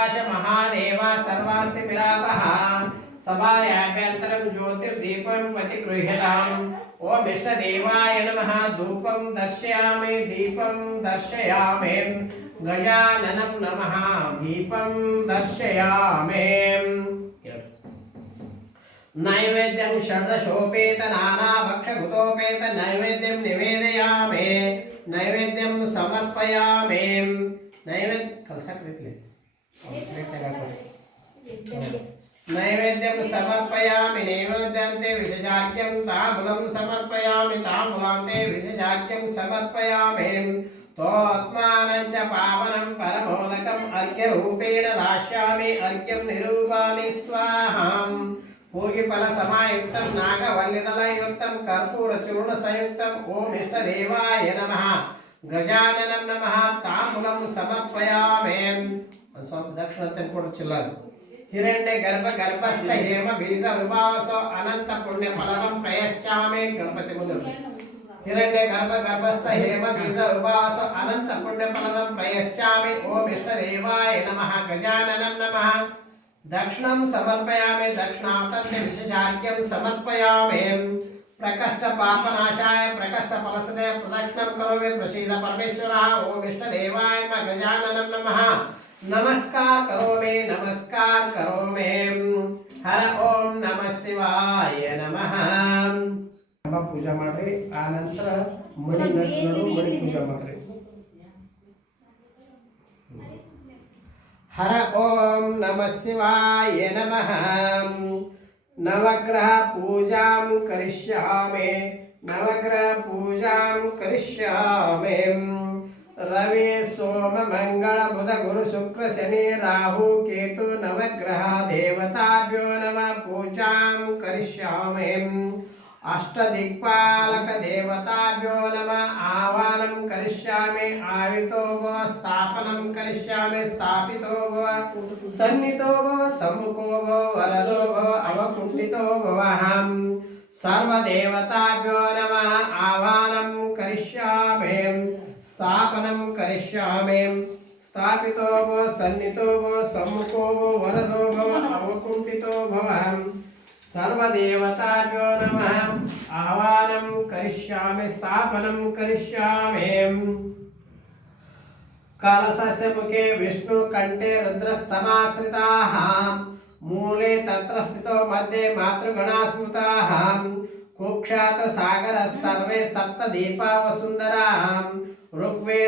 प्रकाश महादेव सर्वास्तिमिरापः सभायाभ्यन्तरं ज्योतिर्दीपं प्रतिगृह्यताम् ॐ इष्टदेवाय नमः, धूपं दर्शयामि, दीपं दर्शयामि। गजाननं नमः, दीपं दर्शयामि। नैवेद्यं षड्दशोपेतनानाभक्षगुतोपेत नैवेद्यं निवेदयामि। नैवेद्यं समर्पयामि। नैवेद्य कलशकृत्ले। నైవేద్యం సమర్పయామి నైవేద్యంతే విశేషాఖ్యం తాములం సమర్పయామి తాములాంతే విశేషాఖ్యం సమర్పయామి. తోత్మానం చ పావనం పరమోదకం అర్ఘ్యరూపేణ దాస్యామి అర్ఘ్యం నిరూపామి స్వాహం. పూగిఫల సమాయుక్తం నాగవల్లిదలయుక్తం కర్పూర చూర్ణ సంయుక్తం ఓం ఇష్టదేవాయ నమ. గజాననం నమ తాంబూలం సమర్పయామే. ಸ್ತೋತ್ರ ಕೊಡುತ್ತಿಲ್ಲ ಹಿರಣ್ಯ ಗರ್ಭ ಗರ್ಭಸ್ಥ ಹೇಮ ಬೀಜ ವಿಭಾವಸೋ ಅನಂತ ಪುಣ್ಯ ಫಲದಂ ಪ್ರಯಶ್ಚಾಮೆ ಗಣಪತಿ ಮುಂದೆ ಹಿರಣ್ಯ ಗರ್ಭ ಗರ್ಭಸ್ಥ ಹೇಮ ಬೀಜ ವಿಭಾವಸೋ ಅನಂತ ಪುಣ್ಯ ಫಲದಂ ಪ್ರಯಶ್ಚಾಮಿ ಓಂ ಇಷ್ಟ ದೇವಾಯ ನಮಃ ಗಜಾನನಂ ನಮಃ दक्षिणं समर्पयामि दक्षिणातन्त्य विशेषार्घ्यं समर्पयामि प्रकष्टपापनाशाय प्रकष्टफलसदे प्रदक्षिणं करोमि प्रसीद परमेश्वरः ओम् इष्टदेवाय गजाननं नमः नमस्कार करो मे नमस्कार करो मे। हर ओम नम शिवाय नम। पूजा आनंदर मणि पूजा हर ओम नम शिवाय नम। नवग्रह पूजा करिष्यामे नवग्रह पूजा करिष्यामे। రవి సోమ మంగళ బుధ గురు శుక్ర శని రాహు కేతు నవగ్రహ దేవతాభ్యో నమ పూజాం కరిష్యామే. అష్టదిక్పాలక దేవతాభ్యో నమ ఆహ్వానం కరిష్యామి. ఆవితో భవ స్థాపనం కరిష్యామి. స్థాపితో భవ సన్నితో భవ సముఖో భవ వరదో భవ అవకుండితో భవ సర్వదేవతాభ్యో నమ ఆహ్వానం కరిష్యామి. स्थापनं करिष्यामि स्थापितो भव सन्नितो भव सम्मुखो भव वरदो भव अवकुण्ठितो भव सर्वदेवताभ्यो नमः आह्वानं करिष्यामि स्थापनं करिष्यामि कलशस्य मुखे विष्णुकण्ठे रुद्रः समाश्रिताः मूले तत्र स्थितो मध्ये मातृगणा स्मृताः कुक्षात् सागरः सर्वे सप्तदीपा वसुन्धराः 我说龟